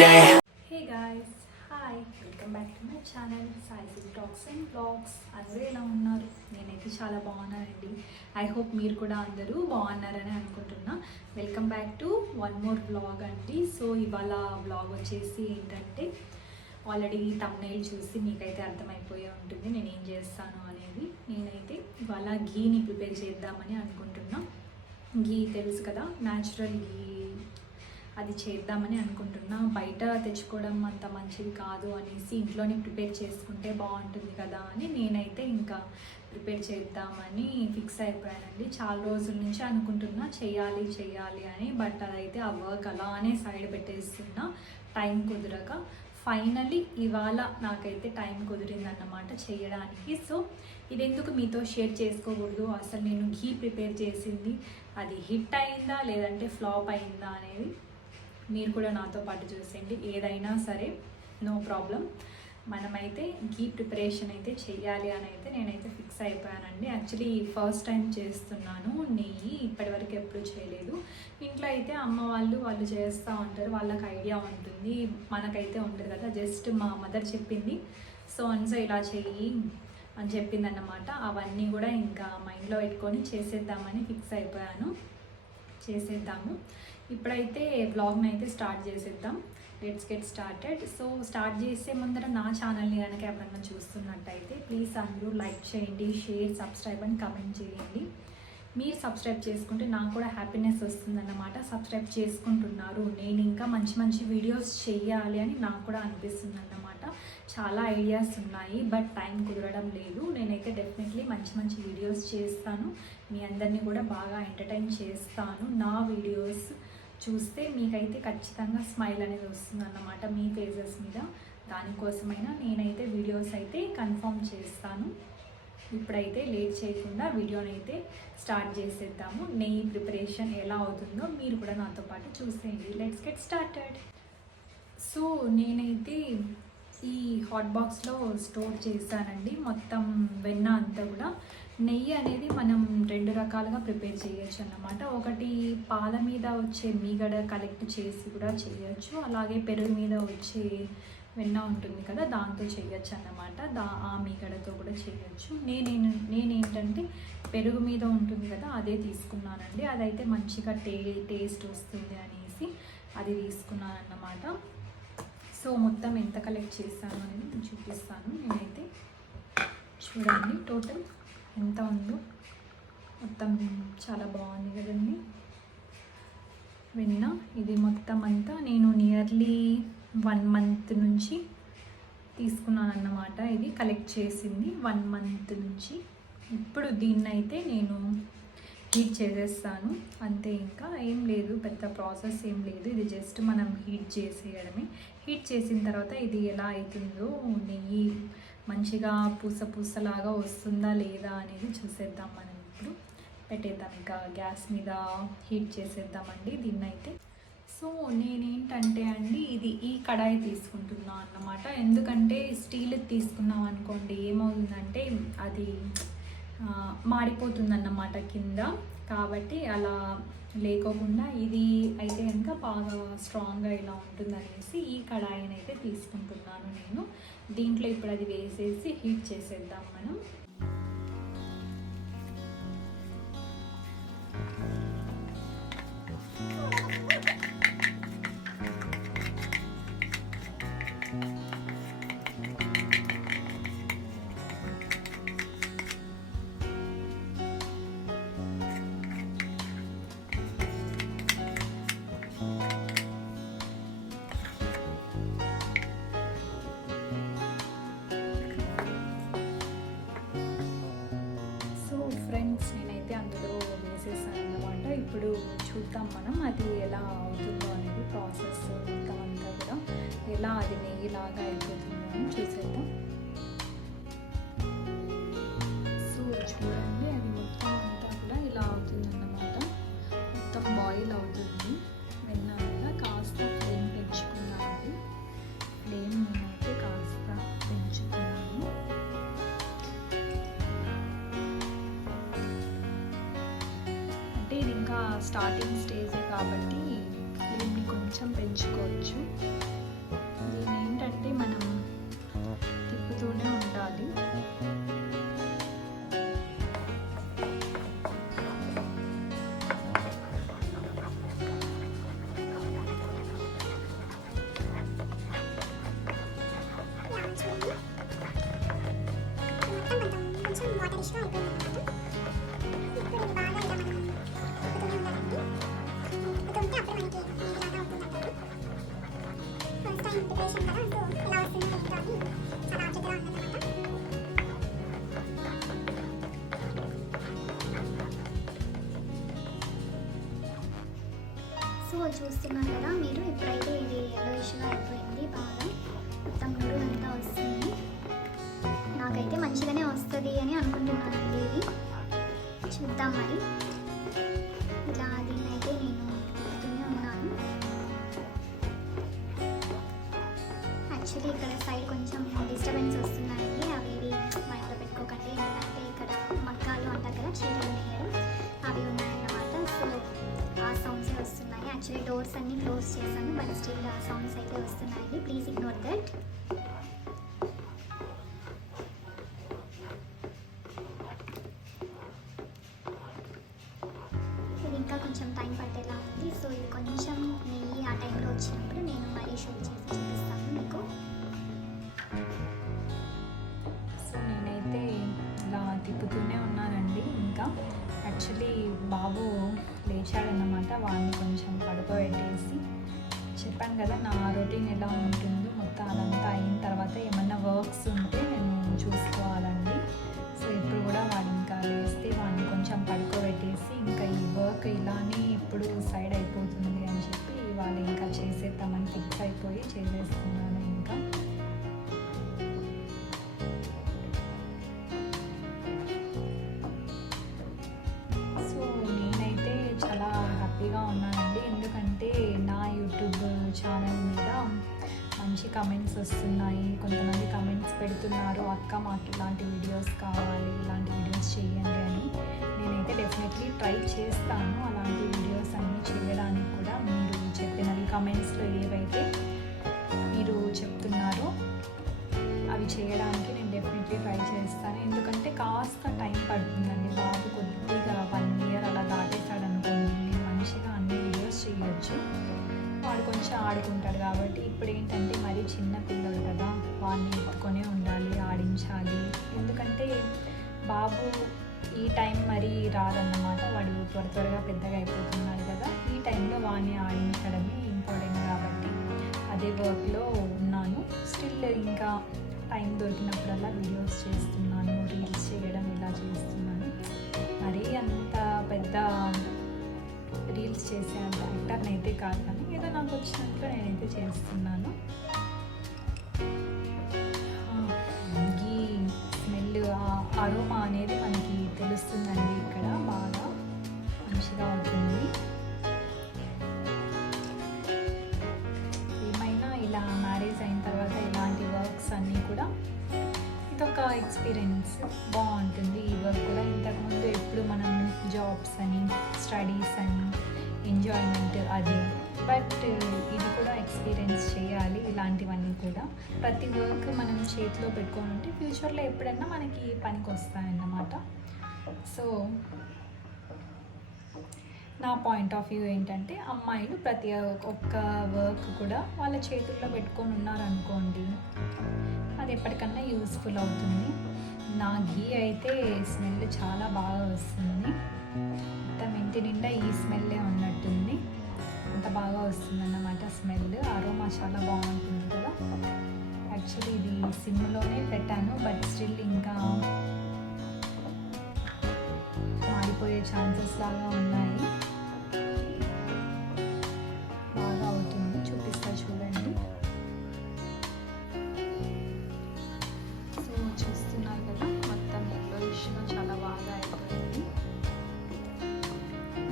day. Hey guys, hi, welcome back to my channel Saisi Talks and Vlogs. అందరూ ఎలా ఉన్నారు? నేనైతే చాలా బాగున్నానండి. ఐ హోప్ మీరు కూడా అందరూ బాగున్నారని అనుకుంటున్నా. Welcome back to one more vlog అండి. సో ఇవాళ వ్లాగ్ వచ్చేసి ఏంటంటే ఆల్రెడీ థంబ్నెయిల్ చూసి మీకైతే అర్థమైపోయి ఉంటుంది నేను ఏం చేస్తాను అనేది. నేనైతే ఇవాళ ఘీని ప్రిపేర్ చేద్దామని అనుకుంటున్నా. ఘీ తెలుసు కదా, న్యాచురల్ ఘీ, అది చేద్దామని అనుకుంటున్నా. బయట తెచ్చుకోవడం అంత మంచిది కాదు అనేసి ఇంట్లోనే ప్రిపేర్ చేసుకుంటే బాగుంటుంది కదా అని నేనైతే ఇంకా ప్రిపేర్ చేద్దామని ఫిక్స్ అయిపోయానండి. చాలా రోజుల నుంచి అనుకుంటున్నా చేయాలి అని, బట్ అదైతే ఆ వర్క్ అలానే సైడ్ పెట్టేస్తున్నా టైం కుదరక. ఫైనలీ ఇవాళ నాకైతే టైం కుదిరిందన్నమాట చేయడానికి. సో ఇది ఎందుకు మీతో షేర్ చేసుకోకూడదు, అసలు నేను ఘీ ప్రిపేర్ చేసింది అది హిట్ అయిందా లేదంటే ఫ్లాప్ అయిందా అనేది మీరు కూడా నాతో పాటు చూసేయండి. ఏదైనా సరే నో ప్రాబ్లం, మనమైతే ఘీ ప్రిపరేషన్ అయితే చెయ్యాలి అని అయితే నేనైతే ఫిక్స్ అయిపోయానండి. యాక్చువల్లీ ఫస్ట్ టైం చేస్తున్నాను నెయ్యి, ఇప్పటివరకు ఎప్పుడు చేయలేదు. ఇంట్లో అయితే అమ్మ వాళ్ళు చేస్తూ ఉంటారు, వాళ్ళకి ఐడియా ఉంటుంది, మనకైతే ఉంటుంది కదా. జస్ట్ మా మదర్ చెప్పింది, సో ఇలా చెయ్యి అని చెప్పింది అన్నమాట. అవన్నీ కూడా ఇంకా మైండ్లో పెట్టుకొని చేసేద్దామని ఫిక్స్ అయిపోయాను. చేసేద్దాము ఇప్పుడైతే వ్లాగ్ని అయితే స్టార్ట్ చేసేద్దాం. Let's get started. So start చేసే ముందర నా ఛానల్ని కనుక ఎవరైనా చూస్తున్నట్టయితే ప్లీజ్ అందరూ లైక్ చేయండి, షేర్, సబ్స్క్రైబ్ అని కమెంట్ చేయండి. మీరు సబ్స్క్రైబ్ చేసుకుంటే నాకు కూడా హ్యాపీనెస్ వస్తుందన్నమాట. సబ్స్క్రైబ్ చేసుకుంటున్నారు, నేను ఇంకా మంచి వీడియోస్ చేయాలి అని నాకు కూడా అనిపిస్తుంది అన్నమాట. చాలా ఐడియాస్ ఉన్నాయి, బట్ టైం కుదరడం లేదు. నేనైతే డెఫినెట్లీ మంచి వీడియోస్ చేస్తాను, మీ అందరినీ కూడా బాగా ఎంటర్టైన్ చేస్తాను. నా వీడియోస్ చూస్తే మీకైతే ఖచ్చితంగా స్మైల్ అనేది వస్తుంది అన్నమాట మీ ఫేసెస్ మీద. దానికోసమైనా నేనైతే వీడియోస్ అయితే కన్ఫర్మ్ చేస్తాను. ఇప్పుడైతే లేట్ చేయకుండా వీడియోని అయితే స్టార్ట్ చేసేద్దాము. నెయ్యి ప్రిపరేషన్ ఎలా అవుతుందో మీరు కూడా నాతో పాటు చూసేయండి. Let's get started. సో నేనైతే ఈ హాట్ బాక్స్లో స్టోర్ చేశానండి మొత్తం వెన్న అంతా కూడా. నెయ్యి అనేది మనం రెండు రకాలుగా ప్రిపేర్ చేయొచ్చు అన్నమాట. ఒకటి పాల మీద వచ్చే మీగడ కలెక్ట్ చేసి కూడా చేయొచ్చు, అలాగే పెరుగు మీద వచ్చే వెన్న ఉంటుంది కదా, దాంతో చేయొచ్చు అన్నమాట. ఆ మీగడతో కూడా చేయొచ్చు. నేనేంటంటే పెరుగు మీద ఉంటుంది కదా అదే తీసుకున్నానండి. అదైతే మంచిగా టేస్ట్ వస్తుంది అనేసి అది తీసుకున్నాను అన్నమాట. సో మొత్తం ఎంత కలెక్ట్ చేశాను అనేది నేను చూపిస్తాను. నేనైతే చూడండి టోటల్ ఎంత ఉందో, మొత్తం చాలా బాగుంది కదండి వెన్న. ఇది మొత్తం అంతా నేను నియర్లీ 1 month నుంచి తీసుకున్నాను అన్నమాట. ఇది కలెక్ట్ చేసింది 1 month నుంచి. ఇప్పుడు దీన్నైతే నేను హీట్ చేసేస్తాను అంతే, ఇంకా ఏం లేదు, పెద్ద ప్రాసెస్ ఏం లేదు. ఇది జస్ట్ మనం హీట్ చేసేయడమే. హీట్ చేసిన తర్వాత ఇది ఎలా అవుతుందో, నెయ్యి మంచిగా పూసలాగా వస్తుందా లేదా అనేది చూసేద్దాం. మనం ఇప్పుడు పెట్టేద్దాం, ఇంకా గ్యాస్ మీద హీట్ చేసేద్దామండి దీన్నైతే. సో నేనేంటంటే అండి ఈ కడాయి తీసుకుంటున్నాను అన్నమాట. ఎందుకంటే స్టీల్ తీసుకున్నాం అనుకోండి ఏమవుతుందంటే అది మాడిపోతుందన్నమాట కింద. కాబట్టి అలా లేకోకుండా ఇది అయితే కనుక బాగా స్ట్రాంగ్గా ఇలా ఉంటుందనేసి ఈ కడాయిని అయితే తీసుకుంటున్నాను నేను. దీంట్లో ఇప్పుడు అది వేసేసి హీట్ చేసేద్దాం మనం. నేనైతే అందులో వేసేసాను అన్నమాట. ఇప్పుడు చూద్దాం మనం అది ఎలా అవుతుందో అనేది, ప్రాసెస్ మొత్తం అంతా కూడా ఎలా అది నెయ్యిలాగా అయిపోతుందో అని చూసేద్దాం. సో చూడండి అది మొత్తం అంతా కూడా ఇలా అవుతుందన్నమాట. మొత్తం బాయిల్ అవుతుంది వెన్న అంతా. కాస్త ఫ్లేమ్ పెంచుకున్నాను, ఫ్లేమ్ నేనైతే కాస్త పెంచుకున్నాను. ఇది ఇంకా స్టార్టింగ్ స్టేజే కాబట్టి ఫ్లేమ్ని కొంచెం పెంచుకోవచ్చు. దీని ఏంటంటే మనం తిప్పుతూనే ఉండాలి. సో చూస్తున్నారు కదా మీరు, ఇప్పుడైతే ఇది ఎల్లోయిష్గా అయిపోయింది, బాగా మొత్తం నూరు అంతా వస్తుంది. నాకైతే మంచిగానే వస్తుంది అని అనుకుంటున్నానండి. ఇది చూద్దాం మరి. ఇలా దీన్నైతే నేను తిప్పుతూనే ఉన్నాను. యాక్చువల్లీ ఇక్కడ సైడ్ కొంచెం డిస్టర్బెన్స్ వస్తున్నాయండి, అవి మైండ్లో పెట్టుకోకండి. ఎందుకంటే ఇక్కడ మగ్గాలు అంటారు కదా, చీరలు నేయడం, అవి ఉన్నాయన్నమాట. సో ఆ సౌండ్సే వస్తున్నాయి. యాక్చువల్లీ డోర్స్ అన్నీ క్లోజ్ చేశాను, బట్ స్టిల్ ఆ సౌండ్స్ అయితే వస్తున్నాయండి. Please ignore that. ఇది ఇంకా కొంచెం టైం పట్టేలా ఉంది. సో ఇది కొంచెం నెయ్యి ఆ టైంలో వచ్చినప్పుడు నేను మరీ షూట్ చేసి చూపిస్తాను మీకు. సో నేనైతే ఇలా తిప్పుతూనే ఉన్నానండి. ఇంకా యాక్చువల్లీ బాబు లేచాడన్నమాట, వాడిని కొంచెం పడుకోబెట్టేసి, చెప్పాను కదా నా రొటీన్ ఎలా ఉంటుందో, మొత్తం అదంతా అయిన తర్వాత ఏమన్నా వర్క్స్ ఉంటే నేను చూసుకోవాలండి. సో ఇప్పుడు కూడా వాడు ఇంకా లేస్తే వాడిని కొంచెం పడుకోబెట్టేసి, ఇంకా ఈ వర్క్ ఇలానే ఇప్పుడు సైడ్ అయిపోతుంది అని చెప్పి వాళ్ళు ఇంకా చేసేద్దామని ఫిక్స్ అయిపోయి చేసేస్తున్నాను. ఇంకా సో నేనైతే చాలా హ్యాపీగా ఉన్నానండి, ఎందుకంటే నా యూట్యూబ్ ఛానల్ మీద మంచి కమెంట్స్ వస్తున్నాయి. కొంతమంది కమెంట్స్ పెడుతున్నారు, అక్క మాకు ఇలాంటి వీడియోస్ కావాలి, ఇలాంటి వీడియోస్ చేయండి అని. నేనైతే డెఫినెట్లీ ట్రై చేస్తాను అలాంటి వీడియోస్ అన్నీ చేయడానికి కూడా. మీరు చెప్పినవి కమెంట్స్లో ఏవైతే మీరు చెప్తున్నారో అవి చేయడానికి నేను డెఫినెట్లీ ట్రై చేస్తాను. ఎందుకంటే కాస్త టైం పడుతుందండి. బాబు కొద్దిగా 1 year అలా దాటేశాడు అనుకోండి, నేను మంచిగా అన్ని వీడియోస్ చేయొచ్చు. వాడు కొంచెం ఆడుకుంటాడు కాబట్టి. ఇప్పుడు ఏంటంటే మరీ చిన్న పిల్లలు కదా, వాడిని ఎత్తుకొనే ఉండాలి, ఆడించాలి. ఎందుకంటే బాబు ఈ టైం మరీ రాదన్నమాట, వాడు త్వరగా పెద్దగా అయిపోతున్నాడు కదా. ఈ టైంలో వాడిని ఆడించడమే ఇంపార్టెంట్ కాబట్టి అదే వర్క్లో ఉన్నాను. స్టిల్ ఇంకా టైం దొరికినప్పుడల్లా వీడియోస్ చేస్తున్నాను, రీల్స్ చేయడం ఇలా చేస్తున్నాను. మరీ అంత పెద్ద రీల్స్ చేసే అంత యాక్టర్ని అయితే కాదు, కానీ ఏదో నాకు వచ్చినట్లు నేనైతే చేస్తున్నాను. ఈ స్మెల్, అరోమా అనేది మనకి తెలుస్తుందండి, ఇక్కడ బాగా మంచిగా అవుతుంది. ఏమైనా ఇలా మ్యారేజ్ అయిన తర్వాత ఇలాంటి వర్క్స్ అన్నీ కూడా ఇదొక ఎక్స్పీరియన్స్, బాగుంటుంది. ఈ వర్క్ కూడా ఇంతకుముందు ఎప్పుడు మనం జాబ్స్ అని, స్టడీస్ అని, ఎంజాయ్మెంట్ అది, బట్ ఇది కూడా ఎక్స్పీరియన్స్ చేయాలి. ఇలాంటివన్నీ కూడా ప్రతి వర్క్ మనం చేతిలో పెట్టుకొని ఉంటే ఫ్యూచర్లో ఎప్పుడైనా మనకి పనికి వస్తాయన్నమాట. సో నా పాయింట్ ఆఫ్ వ్యూ ఏంటంటే, అమ్మాయిలు ప్రతి ఒక్క వర్క్ కూడా వాళ్ళ చేతుల్లో పెట్టుకొని ఉన్నారనుకోండి, అది ఎప్పటికన్నా యూస్ఫుల్ అవుతుంది. నా ఘీ అయితే స్మెల్ చాలా బాగా వస్తుంది, మొత్తం ఇంటి నిండా ఈ స్మెల్లే ఉన్నట్టుంది, అంత బాగా వస్తుంది అన్నమాట స్మెల్. అరోమా చాలా బాగుంటుంది కదా. యాక్చువల్లీ ఇది సిమ్లోనే పెట్టాను, బట్ స్టిల్ ఇంకా మారిపోయే ఛాన్సెస్ లాగా ఉన్నాయి. బాగా అవుతుంది, చూపిస్తా చూడండి. సో చూస్తున్నారు కదా, మొత్తం ఎల్లోయిష్గా చాలా బాగా అయిపోయింది.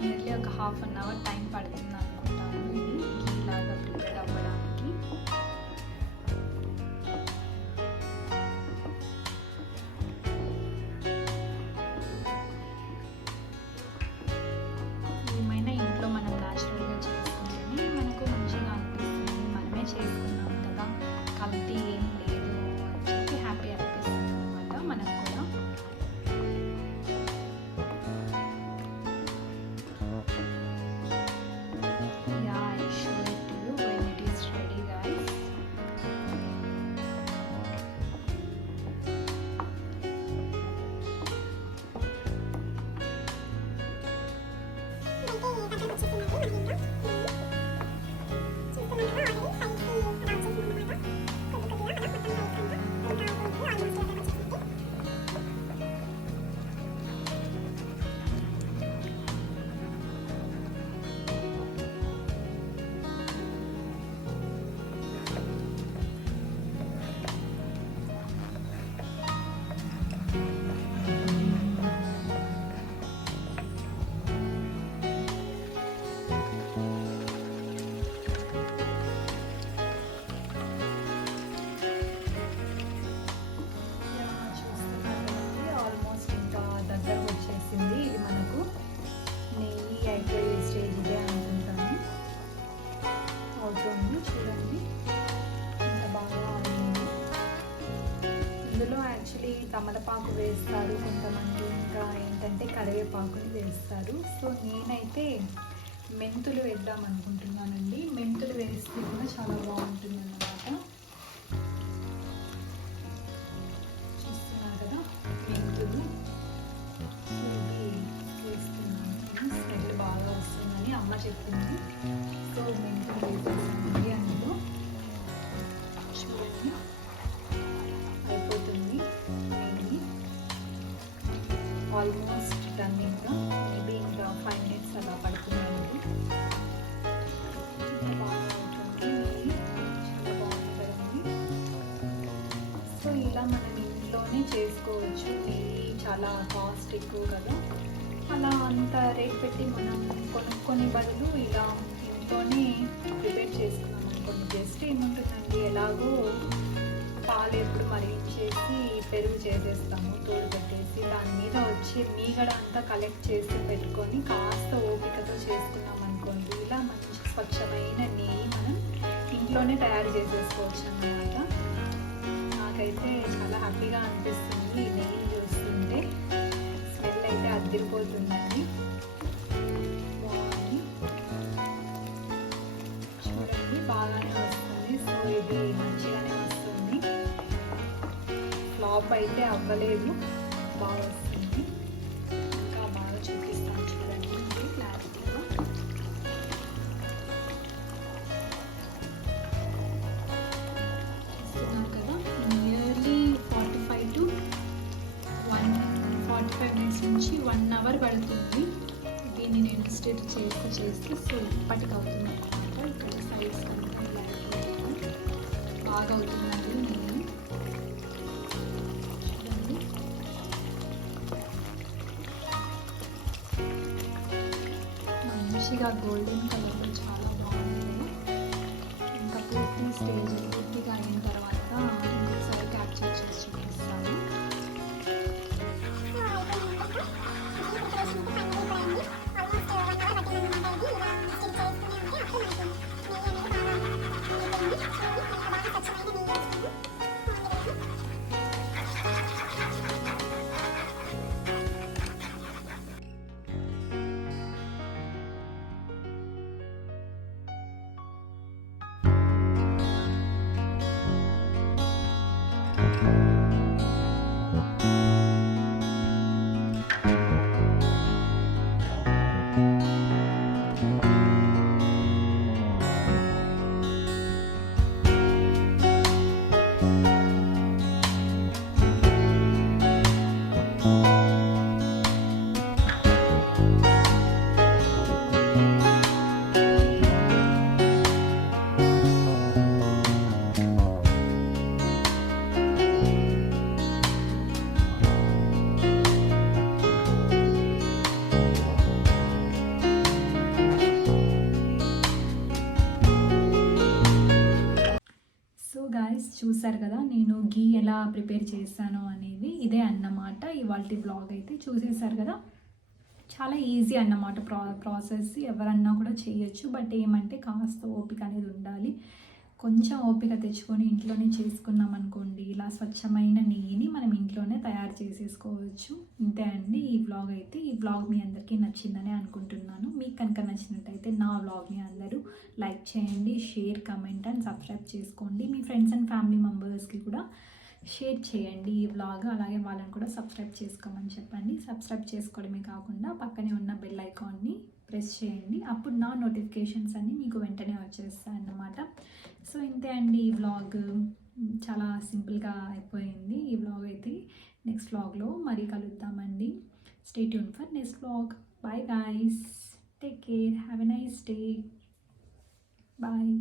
నియర్లీ ఒక 1/2 hour టైం పడుతుంది అనుకుంటాను ఇది ఘీలాగా ప్రిపేర్ అవ్వడానికి. ఏమైనా ఇంట్లో మనం న్యాచురల్గా చేసుకుంటేనే మనకు మంచిగా అనిపిస్తుంది. మనమే చేసుకున్నాం కదా తమలపాకు వేస్తారు కొంతమంది, ఇంకా ఏంటంటే కరివేపాకుని వేస్తారు. సో నేనైతే మెంతులు వేద్దాం అనుకుంటున్నానండి. మెంతులు వేస్తే కూడా చాలా బాగుంటుంది అన్నమాట. చూస్తున్నారు కదా మెంతులు, ఇవి వేస్తున్నాను. స్మెల్ బాగా వస్తుందని అమ్మ చెప్పింది. సో మెంతులు వేసేసానండి అందులో. చూడండి అయిపోతుంది. Maybe almost done. ఇంకా మేబీ ఇంకా 5 minutes అలా పడుతుందండి. బాగా అవుతుంది. చాలా బాగుంది కదండి. సో ఇలా మనం ఇంట్లోనే చేసుకోవచ్చు. నెయ్యి చాలా కాస్ట్ ఎక్కువ కదా, అలా అంత రేట్ పెట్టి మనం కొనుక్కొని బదులు ఇలా ఇంట్లోనే ప్రిపేర్ చేసుకున్నాం అనుకోండి. జస్ట్ ఏముంటుందండి, ఎలాగో పాలు ఎప్పుడు మరిగించేసి పెరుగు చేసేస్తాము తోడు పెట్టేసి, దాని మీద వచ్చే మీగడ అంతా కలెక్ట్ చేసి పెట్టుకొని కాస్త ఓపికతో చేసుకున్నాం అనుకోండి. ఇలా మంచి స్వచ్ఛమైన నెయ్యి మనం ఇంట్లోనే తయారు చేసేసుకోవచ్చు అన్నమాట. నాకైతే చాలా హ్యాపీగా అనిపిస్తుంది ఈ నెయ్యిని చూస్తుంటే. స్మెల్ అయితే అదిరిపోతుందండి. బాగుంది చూడండి, బాగానే వస్తుంది. సో ఇది మంచిగానే వస్తుంది, ఫ్లాప్ అయితే అవ్వలేదు, బాగా వస్తుంది. ఇంకా బాగా చూపిస్తాను చూడండి మీకు క్లారిటీగా. చూస్తున్నాను కదా, నియర్లీ 45 to 145 minutes నుంచి 1 hour పడుతుంది. దీన్ని నేను స్టిర్ చేస్తే సో ఇప్పటికి అవుతుంది అనమాట. ఇక్కడ సైడ్స్ అంతా బాగా అవుతుందండి. నేను చూడండి మంచిగా గోల్డెన్ కలర్లో చాలా బాగుంది. ఇంకా పూర్తిగా అయిన తర్వాత ఇంకొకసారి క్యాప్చర్ చేసి చూపిస్తాను. గాయస్ చూసారు కదా నేను గీ ఎలా ప్రిపేర్ చేస్తాను అనేది. ఇదే అన్నమాట ఇవాల్టి బ్లాగ్ అయితే. చూసేసారు కదా, చాలా ఈజీ అన్నమాట ప్రాసెస్. ఎవరన్నా కూడా చేయొచ్చు. బట్ ఏమంటే కాస్త ఓపిక అనేది ఉండాలి. కొంచెం ఓపిక తెచ్చుకొని ఇంట్లోనే చేసుకున్నాం అనుకోండి, ఇలా స్వచ్ఛమైన నెయ్యిని మనం ఇంట్లోనే తయారు చేసేసుకోవచ్చు. ఇంతే అండి ఈ వ్లాగ్ అయితే. ఈ వ్లాగ్ మీ అందరికీ నచ్చిందని అనుకుంటున్నాను. మీకు కనుక నచ్చినట్టయితే నా వ్లాగ్ని అందరూ లైక్ చేయండి, షేర్, కమెంట్ అండ్ సబ్స్క్రైబ్ చేసుకోండి. మీ ఫ్రెండ్స్ అండ్ ఫ్యామిలీ మెంబర్స్కి కూడా షేర్ చేయండి ఈ వ్లాగ్. అలాగే వాళ్ళని కూడా సబ్స్క్రైబ్ చేసుకోమని చెప్పండి. సబ్స్క్రైబ్ చేసుకోవడమే కాకుండా పక్కనే ఉన్న బెల్ ఐకాన్ని ప్రెస్ చేయండి. అప్పుడు నా నోటిఫికేషన్స్ అన్నీ మీకు వెంటనే వచ్చేస్తాయి అన్నమాట. సో ఇంతే అండి ఈ వ్లాగ్. చాలా సింపుల్గా అయిపోయింది ఈ వ్లాగ్ అయితే. నెక్స్ట్ వ్లాగ్లో మరీ కలుద్దామండి. Stay tune for next vlog. Bye guys, take care, have a nice day, bye.